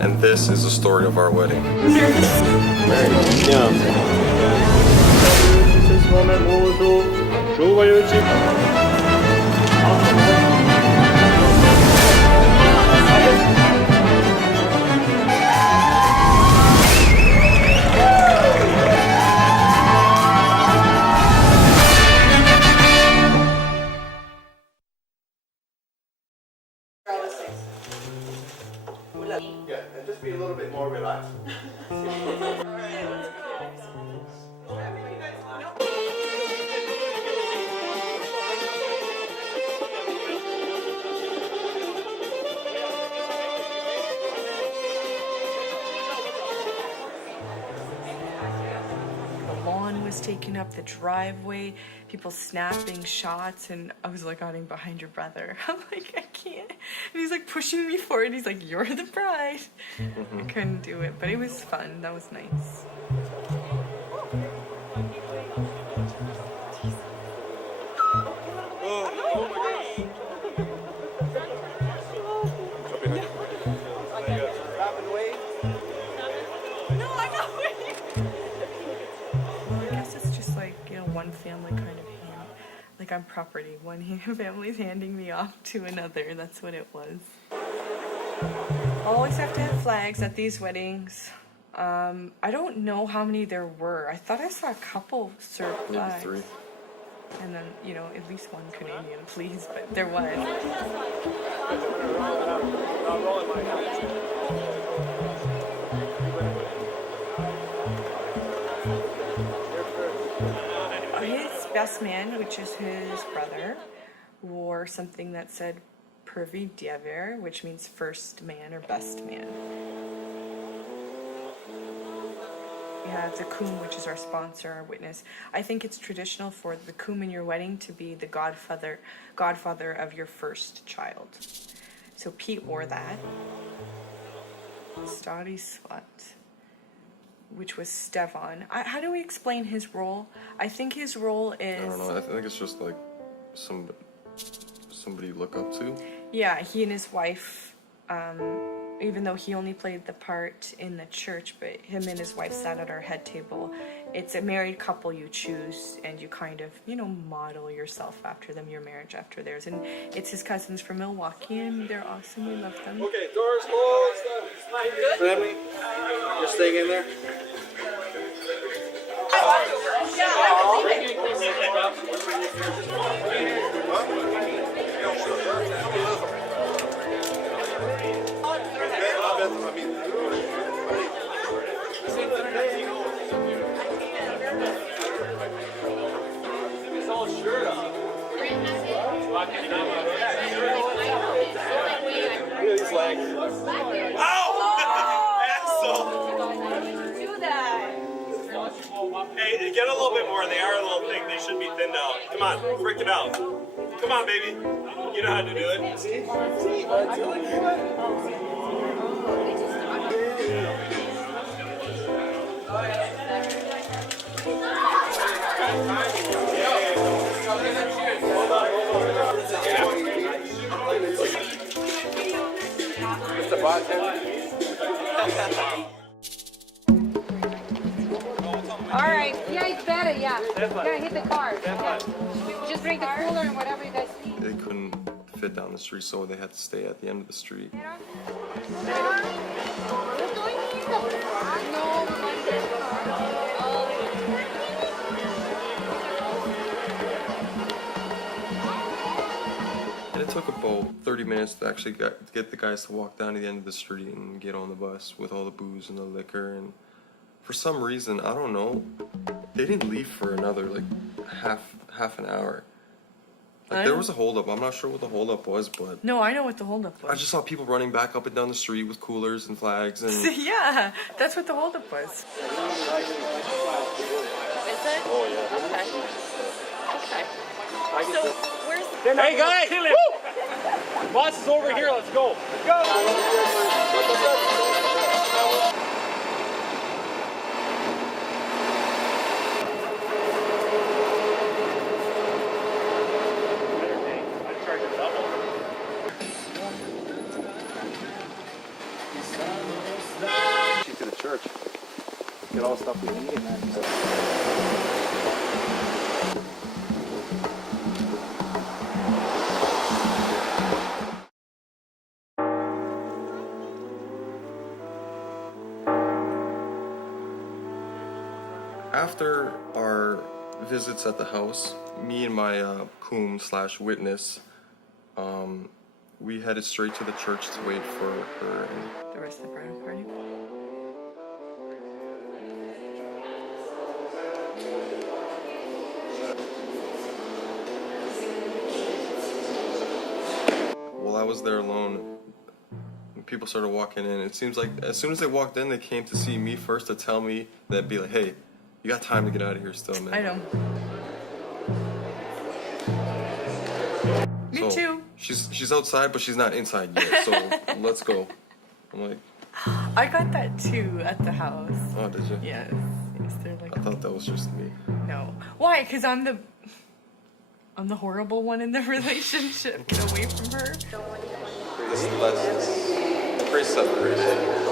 And this is the story of our wedding. Yeah, and just be a little bit more relaxed. The lawn was taken up, the driveway, people snapping shots, and I was like hiding behind your brother. I'm like, I can't. And he's like pushing me forward. He's like, you're the bride. I couldn't do it, but it was fun. That was nice. One family kind of like I'm property. One family's handing me off to another. That's what it was. Always have to have flags at these weddings. I don't know how many there were. I thought I saw a couple serve flags. Maybe 3. And then, you know, at least one Canadian, please, but there was. His best man, which is his brother, wore something that said Pervi Diaver, which means first man or best man. We have the Kum, which is our sponsor, our witness. I think it's traditional for the Kum in your wedding to be the godfather of your first child. So Pete wore that. Stari Svat, which was Stefan. How do we explain his role? I think his role is... I don't know, I think it's just like somebody you look up to. Yeah, he and his wife, even though he only played the part in the church, but him and his wife sat at our head table. It's a married couple you choose, and you kind of, you know, model yourself after them, your marriage after theirs. And it's his cousins from Milwaukee, and they're awesome. We love them. Okay, doors closed. Family, you're staying in there? These legs. Hey, get a little bit more. They are a little thick. They should be thinned out. Come on, freak it out. Come on, baby. You know how to do it. It's the bartender. Alright, yeah, it's better, yeah. You gotta hit the card. Yeah. Just bring the cooler and whatever you guys need. They couldn't fit down the street, so they had to stay at the end of the street. And it took about 30 minutes to actually get the guys to walk down to the end of the street and get on the bus with all the booze and the liquor. And for some reason, I don't know, they didn't leave for another like half an hour. Like there was a holdup. I'm not sure what the holdup was, but No, I know what the holdup was. I just saw people running back up and down the street with coolers and flags and. Yeah, that's what the holdup was. Is it? Oh yeah. Okay. So where's? Hey, guys! Woo! Boss is over here. Let's go. Let's go. Sun church. Get all the stuff we need and that. After our visits at the house, me and my coom/witness, we headed straight to the church to wait for her. And The rest of the bridal party. while I was there alone, people started walking in. It seems like as soon as they walked in, they came to see me first to tell me that, be like, hey, you got time to get out of here still, man. I know. Me So, too. She's outside, but she's not inside yet. So let's go. I'm like, I got that too at the house. oh, did you? Yes. Yes, they're like, I thought that was just me. no. Why? Because I'm the horrible one in the relationship. Get away from her. This lessons. Pretty separation.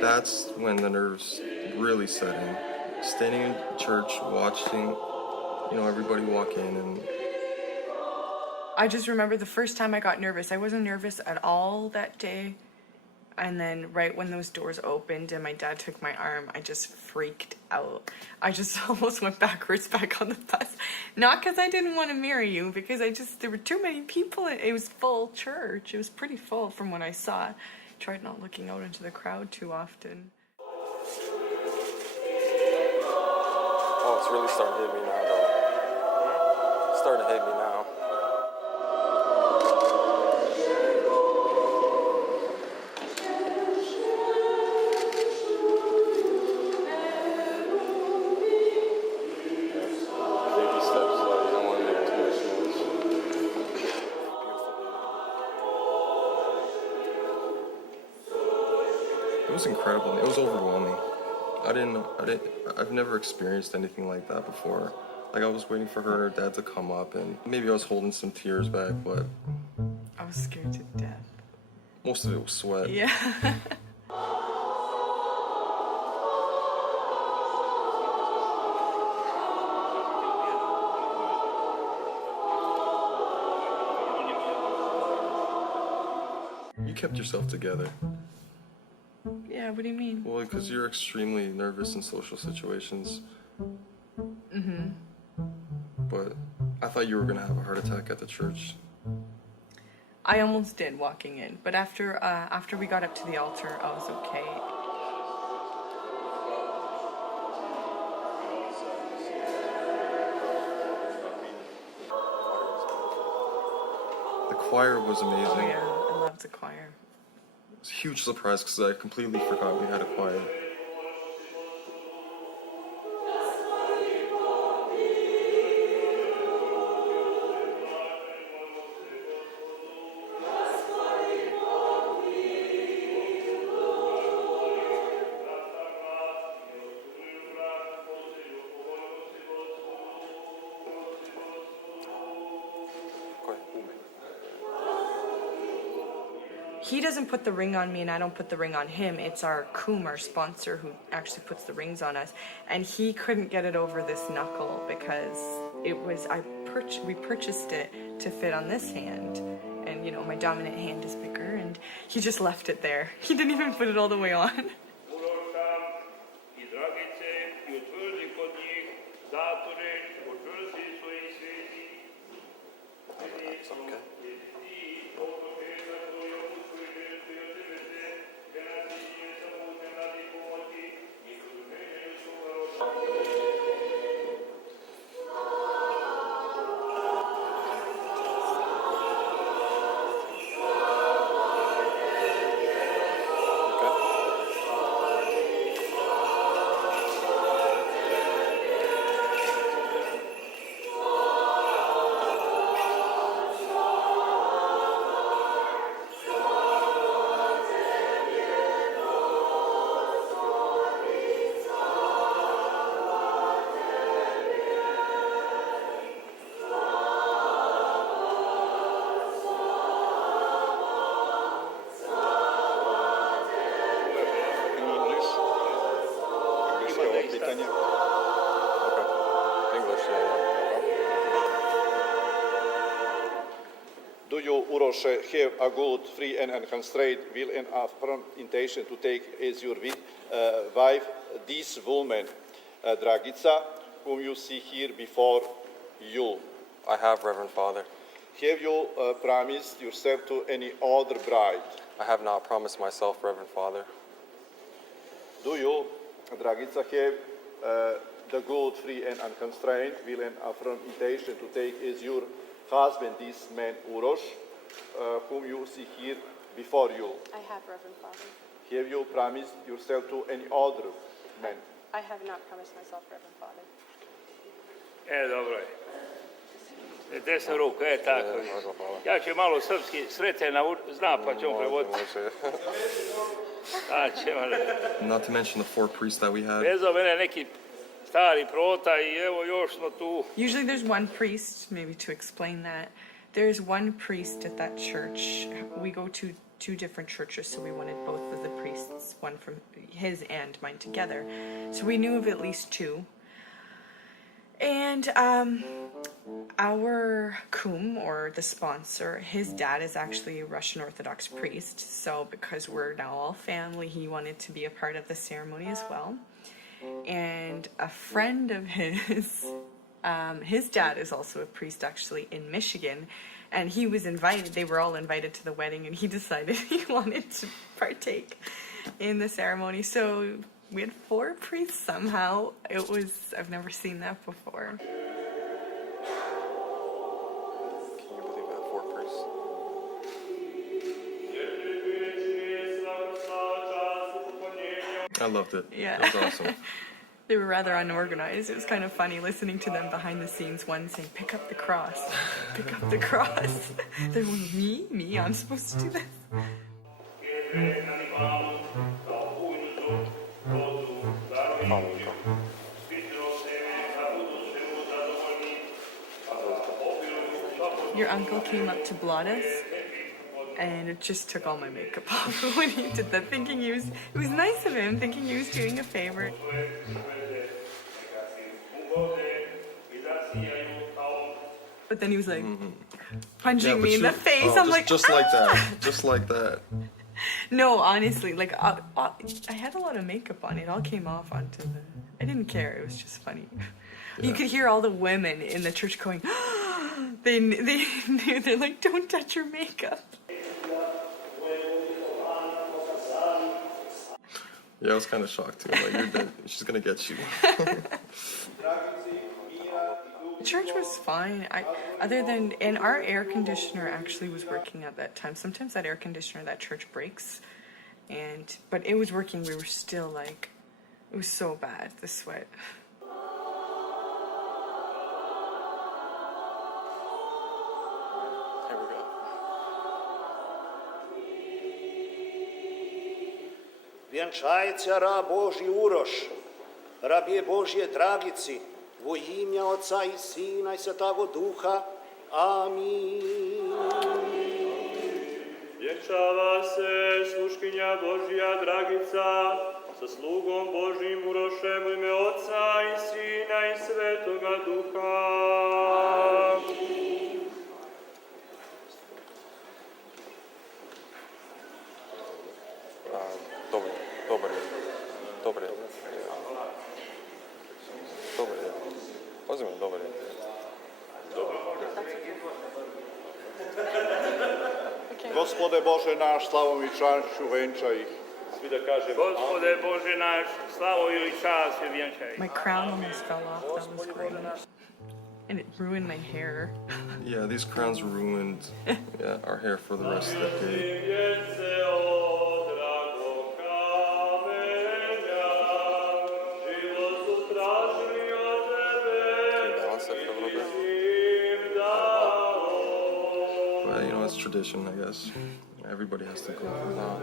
That's when the nerves really set in. Standing in church, watching, everybody walk in, and I just remember the first time I got nervous. I wasn't nervous at all that day. And then right when those doors opened and my dad took my arm, I just freaked out. I just almost went backwards back on the bus. Not because I didn't want to marry you, because there were too many people. It was full church. It was pretty full from what I saw. Tried not looking out into the crowd too often. oh, it's really starting to hit me now, though. It's starting to hit me now. Baby steps, though. You don't want to make too much noise. It was incredible. It was overwhelming. I've never experienced anything like that before. Like, I was waiting for her and her dad to come up, and maybe I was holding some tears back, but I was scared to death. most of it was sweat. Yeah. You kept yourself together. Yeah, what do you mean? Well, because you're extremely nervous in social situations. Mm-hmm. But I thought you were going to have a heart attack at the church. I almost did walking in, but after we got up to the altar, I was okay. The choir was amazing. Oh yeah, I loved the choir. It was a huge surprise because I completely forgot we had a choir. He doesn't put the ring on me and I don't put the ring on him. It's our coom, our sponsor, who actually puts the rings on us. And he couldn't get it over this knuckle because we purchased it to fit on this hand. And my dominant hand is bigger, and he just left it there. He didn't even put it all the way on. It's okay. you, Uros, have a good, free and unconstrained will and a firm intention to take as your wife this woman, Dragica, whom you see here before you? I have, Reverend Father. Have you promised yourself to any other bride? I have not promised myself, Reverend Father. Do you, Dragica, have the good, free and unconstrained will and a firm intention to take as your husband this man, Uros, whom you see here before you? I have, Reverend Father. Have you promised yourself to any other man? I have not promised myself, Reverend Father. Dobro je. Desna ruka, tako. Ja ću malo srpski sreten, zna pa ću prevoditi. Not to mention the 4 priests that we had. Vezao mene neki stari prota I evo još smo tu. Usually there's one priest, maybe to explain that. There's one priest at that church. We go to 2 different churches, so we wanted both of the priests, one from his and mine together. So we knew of at least 2. And our kum, or the sponsor, his dad is actually a Russian Orthodox priest. So because we're now all family, he wanted to be a part of the ceremony as well. And a friend of his dad is also a priest actually in Michigan. And he was invited, they were all invited to the wedding, and he decided he wanted to partake in the ceremony. So we had 4 priests somehow. I've never seen that before. Can you believe that? 4 priests. I loved it. Yeah. It was awesome. They were rather unorganized. It was kind of funny listening to them behind the scenes. One saying, "Pick up the cross, pick up the cross." They're like, me? I'm supposed to do this? Your uncle came up to blot us, and it just took all my makeup off when he did that, thinking it was nice of him, thinking he was doing a favor. But then he was like punching me in the face. I'm like, just like that, just like that. No, honestly, like I had a lot of makeup on. It all came off onto the. I didn't care. It was just funny. Yeah. You could hear all the women in the church going. They knew. They're like, "Don't touch your makeup." Yeah, I was kind of shocked too. Like, you're dead. She's gonna get you. The church was fine. And our air conditioner actually was working at that time. Sometimes that air conditioner at that church breaks, but it was working. We were still like, it was so bad, the sweat. Here we go. Вjenčajte rab Božji Uroš, rabje Božje Dragici, во имя Отца и Сына и Святого Духа. Аминь. Vjenčava se sluškinja Božja Dragica sa slugom Božjim Urošem u ime Otca I Sina I Svetoga Duha. Dobar je. Pozivim, dobar je. Gospode Bože naš, slavom I čašću venčaj ih. Svi da kaže, Gospode Bože naš, slavoju I čast vjenčaj. My crown almost fell off. That was great. And it ruined my hair. Yeah, these crowns ruined our hair for the rest of the day. But, you know, it's tradition, I guess. Everybody has to go through that.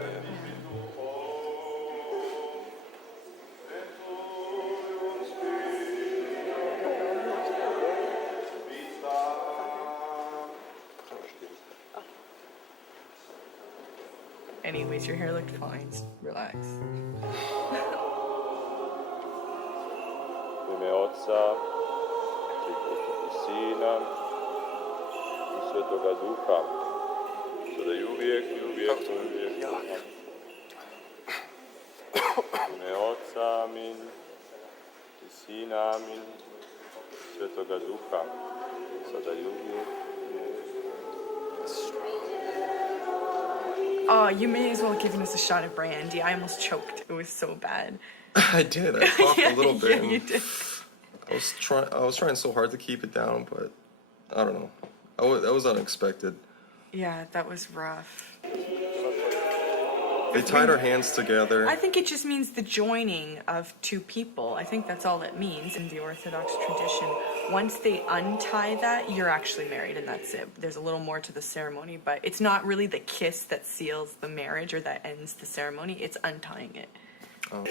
Anyways, your hair looked fine. Relax. U ime Otca I Sina I Svetoga Duha. sada i uvijek, i uvijek, i uvijek. U ime Oca, amin, i Sina, amin, i Svetoga Duha, sada i uvijek. Oh, you may as well have given us a shot of brandy. I almost choked. It was so bad. I did. I coughed a little bit. Yeah, and you did. I was trying so hard to keep it down, but I don't know. That was unexpected. Yeah, that was rough. They tied our hands together. I think it just means the joining of two people. I think that's all it means in the Orthodox tradition. Once they untie that, you're actually married, and that's it. There's a little more to the ceremony, but it's not really the kiss that seals the marriage or that ends the ceremony. It's untying it. Oh.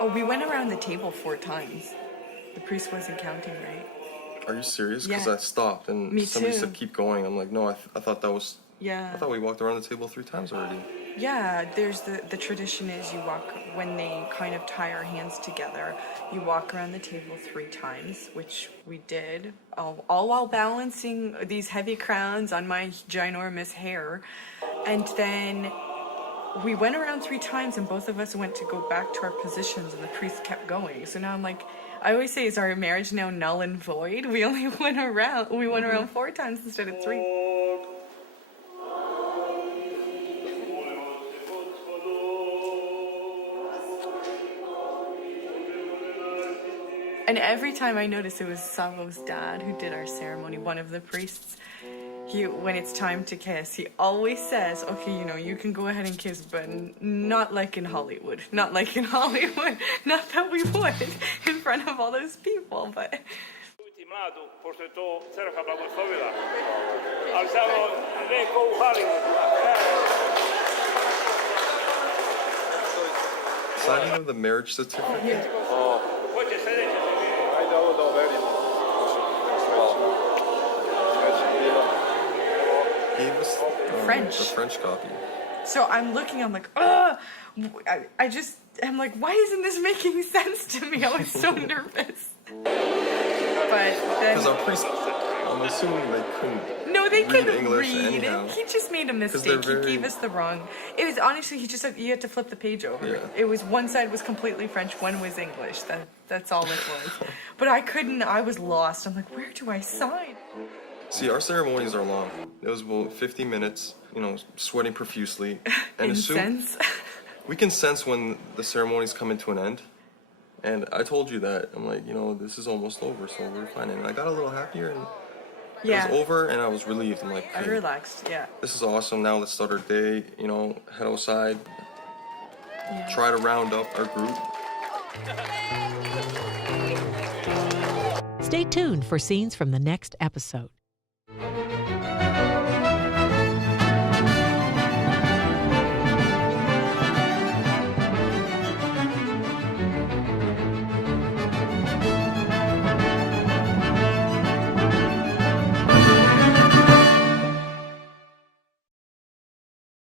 Oh, we went around the table 4 times. The priest wasn't counting, right? Are you serious? Because Yeah. I stopped and Me somebody too. said keep going. I'm like, no, I thought that was. Yeah. I thought we walked around the table 3 times already. Yeah, there's the tradition is you walk, when they kind of tie our hands together, you walk around the table 3 times, which we did, all while balancing these heavy crowns on my ginormous hair. And then we went around 3 times and both of us went to go back to our positions and the priest kept going. So now I'm like, I always say, is our marriage now null and void? We only went around 4 times instead of 3. And every time I noticed it was Savo's dad who did our ceremony, one of the priests. When it's time to kiss, he always says, okay, you can go ahead and kiss, but not like in Hollywood. Not like in Hollywood. Not that we would in front of all those people, but... Mladu, pošto je to crkva blagoslovila, ali samo neko u Hollywoodu. Signing of the marriage certificate. Ko će sljedeće? Ajde ovo da overimo. Gave us French. the French copy. So I'm looking, I'm like, ugh! I'm like, why isn't this making sense to me? I was so nervous. But then... Because our priest, I'm assuming they couldn't. No, they read couldn't English read. anyhow. He just made a mistake. He gave us the wrong. It was honestly, you had to flip the page over. Yeah. It was one side was completely French, one was English. That's all it was. But I couldn't. I was lost. I'm like, where do I sign? See, our ceremonies are long. It was about 50 minutes. Sweating profusely, and Incense. we can sense when the ceremonies come into an end. And I told you that. I'm like, this is almost over, so we're fine. And I got a little happier, and it was over, and I was relieved. I'm like, I hey, relaxed. Yeah. this is awesome. Now let's start our day. Head outside, try to round up our group. Stay tuned for scenes from the next episode.